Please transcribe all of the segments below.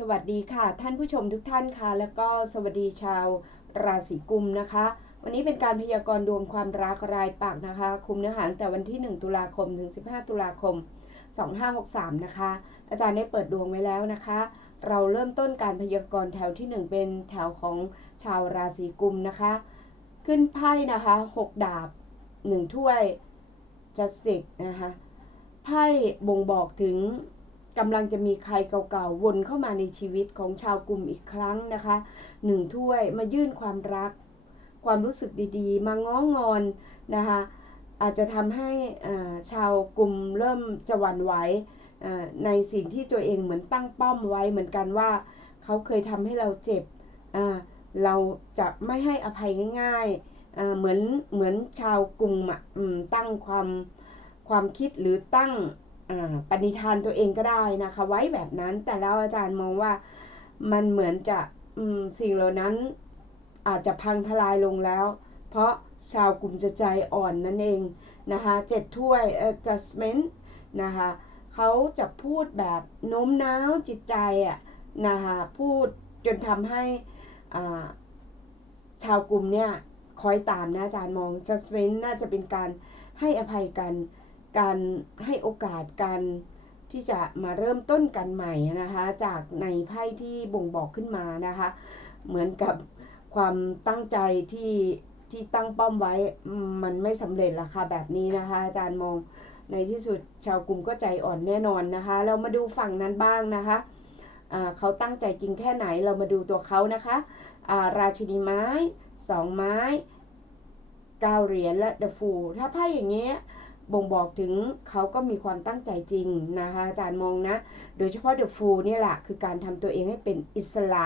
สวัสดีค่ะท่านผู้ชมทุกท่านค่ะ แล้วก็สวัสดีชาวราศีกุมนะคะ วันนี้เป็นการพยากรณ์ดวงความรักรายปักนะคะ คุมเนื้อหาตั้งแต่วันที่ 1 ตุลาคมถึง 15 ตุลาคม 2563 นะคะ อาจารย์ได้เปิดดวงไว้แล้วนะคะ เราเริ่มต้นการพยากรณ์แถวที่ 1 เป็นแถวของชาวราศีกุมนะคะ ขึ้นไพ่นะคะ 6 ดาบ 1 ถ้วยจัสติกนะคะไพ่บ่งบอกถึง กำลังจะมีใครเก่าๆ วนเข้ามาในชีวิตของชาวกลุ่มอีกครั้งนะคะหนึ่งถ้วยมายื่นความรัก ความรู้สึกดีๆ มาง้องอนนะคะอาจจะทำให้ชาวกลุ่มเริ่มจะหวั่นไหวในสิ่งที่ตัวเองเหมือนตั้งป้อมไว้เหมือนกันว่า เขาเคยทำให้เราเจ็บเราจะไม่ให้อภัยง่ายๆเหมือนเหมือนชาวกลุ่มตั้งความความคิดหรือตั้ง ปณิธานตัวเองก็ได้นะคะ ไว้แบบนั้นแต่แล้วอาจารย์มองว่ามันเหมือนจะสิ่งเหล่านั้นอาจจะพังทลายลงแล้ว เพราะชาวกลุ่มจะใจอ่อนนั่นเองนะคะเจ็ดถ้วย adjustment นะคะเขาจะพูดแบบโน้มน้าวจิตใจอะนะคะพูดจนทำให้ชาวกลุ่มเนี่ยคอยตามนะอาจารย์มอง adjustment น่าจะเป็นการให้อภัยกัน การให้โอกาสการที่จะมาเริ่มต้นกันใหม่นะคะ จากในไพ่ที่บ่งบอกขึ้นมานะคะ เหมือนกับความตั้งใจที่ที่ตั้งป้อมไว้มันไม่สำเร็จละค่ะแบบนี้นะคะ อาจารย์มองในที่สุดชาวกลุ่มก็ใจอ่อนแน่นอนนะคะ เรามาดูฝั่งนั้นบ้างนะคะเขาตั้งใจจริงแค่ไหนเรามาดูตัวเขานะคะราชินีไม้สองไม้เก้าเหรียญและเดอะฟูถ้าไพ่อย่างเงี้ย บ่งบอกถึงเขาก็มีความตั้งใจจริงนะคะอาจารย์มองนะ โดยเฉพาะเดอะฟูนี่แหละคือการทำตัวเองให้เป็นอิสระ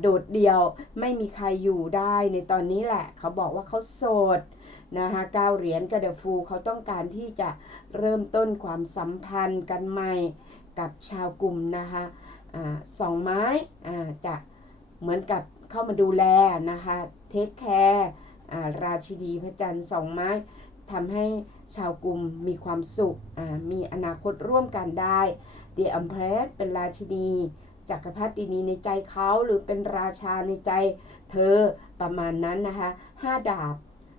โดดเดี่ยวไม่มีใครอยู่ได้ในตอนนี้แหละ เขาบอกว่าเขาโสดนะคะเก้าเหรียญกับเดอะฟูเขาต้องการที่จะเริ่มต้นความสัมพันธ์กันใหม่กับชาวกลุ่มนะคะสองไม้จะเหมือนกับเข้ามาดูแลนะคะเทคแคร์ราชินีพระจันทร์สองไม้ ทำให้ชาวกลุ่มมีความสุข มีอนาคตร่วมกันได้ The Empress เป็นราชินี จักรพรรดินีในใจเขาหรือเป็นราชาในใจ เธอประมาณนั้นนะคะห้าดาบ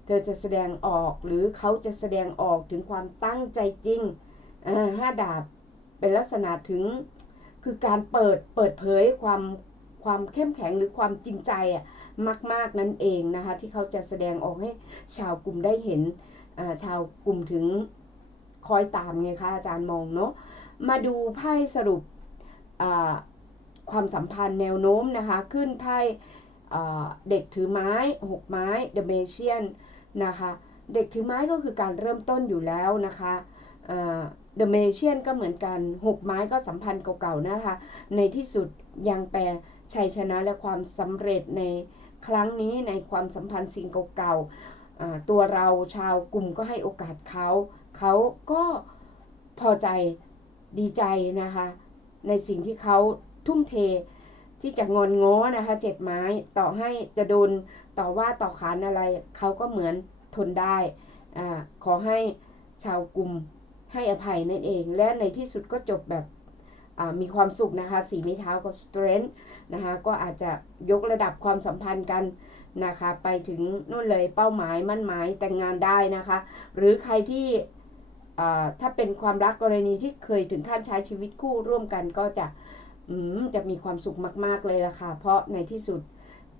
เธอจะแสดงออกหรือเขาจะแสดงออกถึงความตั้งใจจริงห้าดาบเป็นลักษณะถึงคือการเปิดเปิดเผยความความเข้มแข็งหรือความจริงใจอะมาก ๆ นั่นเองนะคะ ที่เขาจะแสดงออกให้ชาวกลุ่มได้เห็น ชาวกลุ่มถึงคอยตามไงคะอาจารย์มองเนาะมาดูไพ่สรุปความสัมพันธ์แนวโน้มนะคะ ขึ้นไพ่เด็กถือไม้6ไม้ The Magician นะคะ เด็กถือไม้ก็คือการเริ่มต้นอยู่แล้วนะคะ The Magician ก็เหมือนกัน6ไม้ก็สัมพันธ์เก่าๆนะคะ ในที่สุดยังแปลชัยชนะและความสำเร็จในครั้งนี้ในความสัมพันธ์สิ่งเก่า ตัวเราชาวกลุ่มก็ให้โอกาสเขาเขาก็พอใจดีใจนะคะ ในสิ่งที่เขาทุ่มเทที่จะงอนง้อนะคะเจ็ดไม้ต่อให้จะโดนต่อว่าต่อขานอะไร เขาก็เหมือนทนได้อขอให้ชาวกลุ่มให้อภัยนั่นเอง และในที่สุดก็จบแบบมีความสุขนะคะสีไม้เท้าก็ strength นะคะก็อาจจะยกระดับความสัมพันธ์กัน นะคะ ไปถึงนู่นเลยเป้าหมายมั่นหมายแต่งงานได้นะคะ หรือใครที่ถ้าเป็นความรักกรณีที่เคยถึงขั้นใช้ชีวิตคู่ร่วมกันก็จะจะมีความสุขมาก ๆ เลยล่ะค่ะ เพราะในที่สุด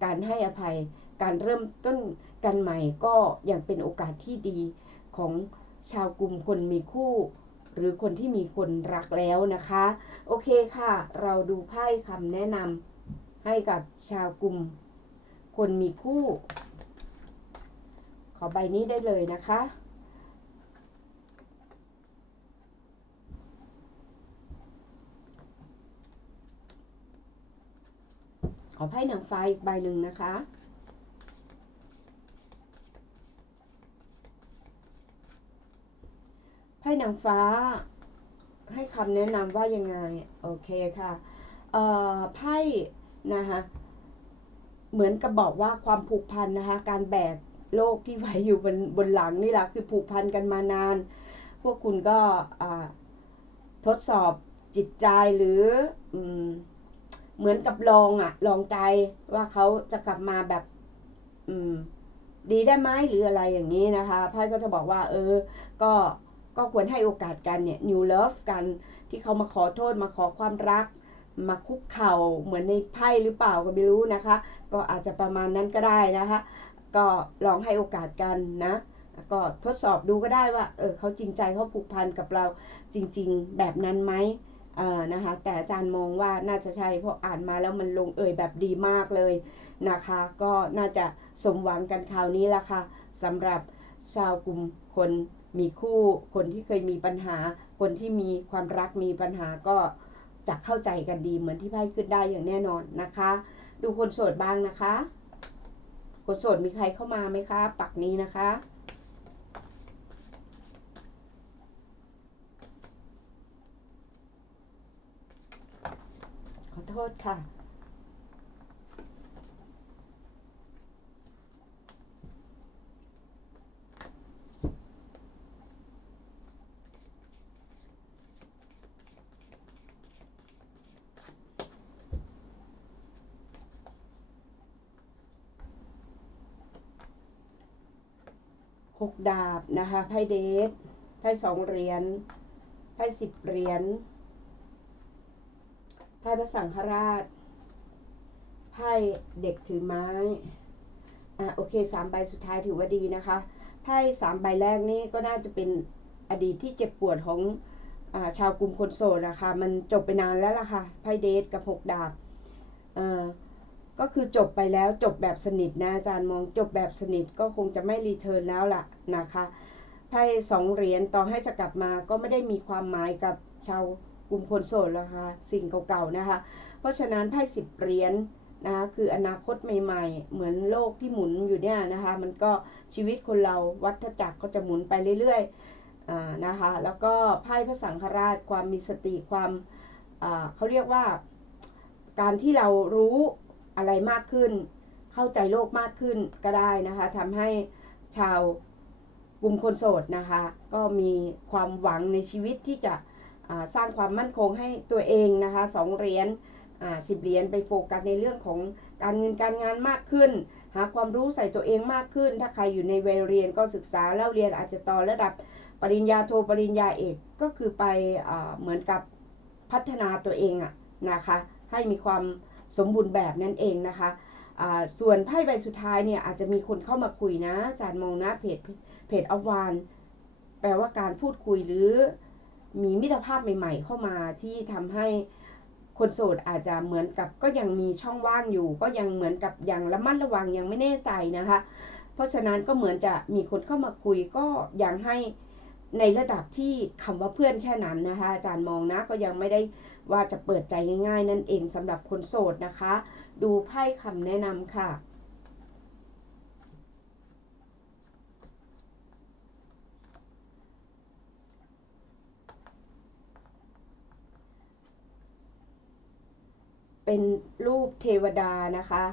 การให้อภัย การเริ่มต้นกันใหม่ก็ยังเป็นโอกาสที่ดีของชาวกลุ่มคนมีคู่ หรือคนที่มีคนรักแล้วนะคะ โอเคค่ะ เราดูไพ่คำแนะนำให้กับชาวกลุ่ม คนมีคู่ ขอใบนี้ได้เลยนะคะ ขอไพ่หนังฟ้าอีกใบหนึ่งนะคะไพ่หนังฟ้าให้คำแนะนำว่ายังไง โอเคค่ะ เอ่อ ไพ่นะคะ เหมือนกับบอกว่าความผูกพันนะคะ การแบกโลกที่ไว้อยู่บนบนหลังนี่แหละคือผูกพันกันมานาน พวกคุณก็ทดสอบจิตใจหรือเหมือนกับลองอะลองใจว่าเขาจะกลับมาแบบดีได้ไหมหรืออะไรอย่างนี้นะคะไพ่ก็จะบอกว่า เออ ก็ก็ควรให้โอกาสกันเนี่ย new love กันที่เขามาขอโทษมาขอความรัก มาคุกเข่าเหมือนในไพ่หรือเปล่าก็ไม่รู้นะคะ ก็อาจจะประมาณนั้นก็ได้นะคะ ก็ลองให้โอกาสกันนะก็ทดสอบดูก็ได้ว่า เออเขาจริงใจเขาผูกพันกับเราจริง ๆ แบบนั้นไหมเออนะคะ แต่อาจารย์มองว่าน่าจะใช่เพราะอ่านมาแล้วมันลงเอ่ยแบบดีมากเลยนะคะ ก็น่าจะสมหวังกันคราวนี้ละค่ะสำหรับชาวกลุ่มคนมีคู่ คนที่เคยมีปัญหา คนที่มีความรักมีปัญหาก็ จะเข้าใจกันดีเหมือนที่ไพ่ขึ้นได้อย่างแน่นอนนะคะ ดูคนโสดบ้างนะคะ คนโสดมีใครเข้ามาไหมคะ ปักนี้นะคะ ขอโทษค่ะ กดาบนะคะไพ่เดทไพ่สองเหรียญไพ่สิบเหรียญไพ่พระสังฆราชไพ่เด็กถือไม้อะโอเคสามใบสุดท้ายถือว่าดีนะคะไพ่สามใบแรกนี่ก็น่าจะเป็นอดีตที่เจ็บปวดของอาชาวกลุ่มคนโสดนะคะมันจบไปนานแล้วล่ะค่ะไพ่เดทกับหกดาบอ่า ก็คือจบไปแล้วจบแบบสนิทนะอาจารย์มองจบแบบสนิทก็คงจะไม่รีเทิร์นแล้วล่ะนะคะไพ่สองเหรียญต่อให้จะกลับมาก็ไม่ได้มีความหมายกับชาวกลุ่มคนโสดแล้วค่ะสิ่งเก่าๆนะคะ เพราะฉะนั้นไพ่สิบเหรียญนะคะคืออนาคตใหม่ๆ เหมือนโลกที่หมุนอยู่เนี่ยนะคะ มันก็ชีวิตคนเราวัฏจักรก็จะหมุนไปเรื่อยๆนะคะ แล้วก็ไพ่พระสังฆราชความมีสติความเขาเรียกว่าการที่เรารู้ อะไรมากขึ้น เข้าใจโลกมากขึ้นก็ได้นะคะทำให้ชาวกลุ่มคนโสดนะคะ ก็มีความหวังในชีวิตที่จะสร้างความมั่นคงให้ตัวเองนะคะสองเหรียญสิบเหรียญไปโฟกัสในเรื่องของการเงินการงานมากขึ้น หาความรู้ใส่ตัวเองมากขึ้น ถ้าใครอยู่ในวัยเรียนก็ศึกษาแล้วเรียนอาจจะต่อระดับปริญญาโทปริญญาเอกก็คือไปเหมือนกับพัฒนาตัวเองอะนะคะ ให้มีความ สมบูรณ์แบบนั่นเองนะคะส่วนไพ่ใบสุดท้ายเนี่ยอาจจะมีคนเข้ามาคุยนะอาจารย์มองนะเพจเพจอวานแปลว่าการพูดคุยหรือมีมิตรภาพใหม่ ๆ เข้ามาที่ทำให้คนโสดอาจจะเหมือนกับก็ยังมีช่องว่างอยู่ ก็ยังเหมือนกับยังระมัดระวังยังไม่แน่ใจนะคะ เพราะฉะนั้นก็เหมือนจะมีคนเข้ามาคุยก็ยังให้ในระดับที่คำว่าเพื่อนแค่นั้นนะคะอาจารย์มองนะก็ยังไม่ได้ ว่าจะเปิดใจง่ายๆ นั่นเองสำหรับคนโสดนะคะ ดูไพ่คำแนะนำค่ะเป็นรูปเทวดานะคะ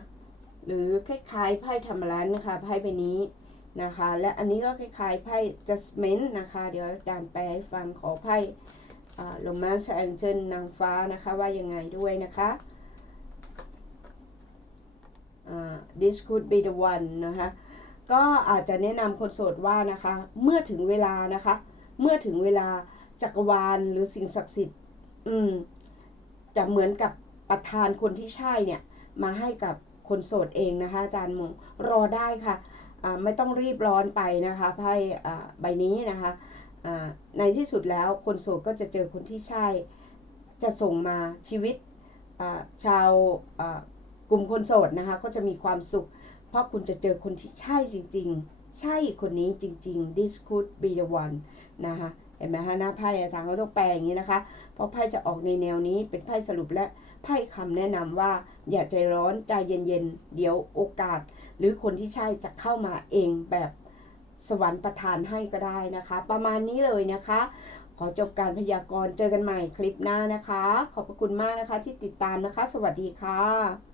หรือคล้ายๆไพ่ธรรมรันนะคะไพ่ใบนี้นะคะ และอันนี้ก็คล้ายๆไพ่ judgment นะคะ เดี๋ยวอาจารย์แปลให้ฟังขอไพ่ ลมมาชแองเจิลนางฟ้านะคะว่ายังไงด้วยนะคะ this could be the one นะคะ ก็อาจจะแนะนำคนโสดว่านะคะ เมื่อถึงเวลานะคะ เมื่อถึงเวลาจักรวาลหรือสิ่งศักดิ์สิทธิ์ อืม จะเหมือนกับประทานคนที่ใช่เนี่ย มาให้กับคนโสดเองนะคะ อาจารย์มงรอได้ค่ะไม่ต้องรีบร้อนไปนะคะไพ่ใบนี้นะคะ ในที่สุดแล้วคนโสดก็จะเจอคนที่ใช่ จะส่งมาชีวิตชาวกลุ่มคนโสดนะคะ ก็จะมีความสุข เพราะคุณจะเจอคนที่ใช่จริง ๆ ใช่คนนี้จริง ๆ this could be the one นะคะเห็นไหมคะหน้าไพ่อาจารย์เขาต้องแปลอย่างนี้นะคะ เพราะไพ่จะออกในแนวนี้เป็นไพ่สรุปและไพ่คำแนะนำว่า อย่าใจร้อนใจเย็นๆเดี๋ยวโอกาส หรือคนที่ใช่จะเข้ามาเองแบบ สวรรค์ประทานให้ก็ได้นะคะ ประมาณนี้เลยนะคะ ขอจบการพยากรณ์เจอกันใหม่คลิปหน้านะคะ ขอบพระคุณมากนะคะที่ติดตามนะคะ สวัสดีค่ะ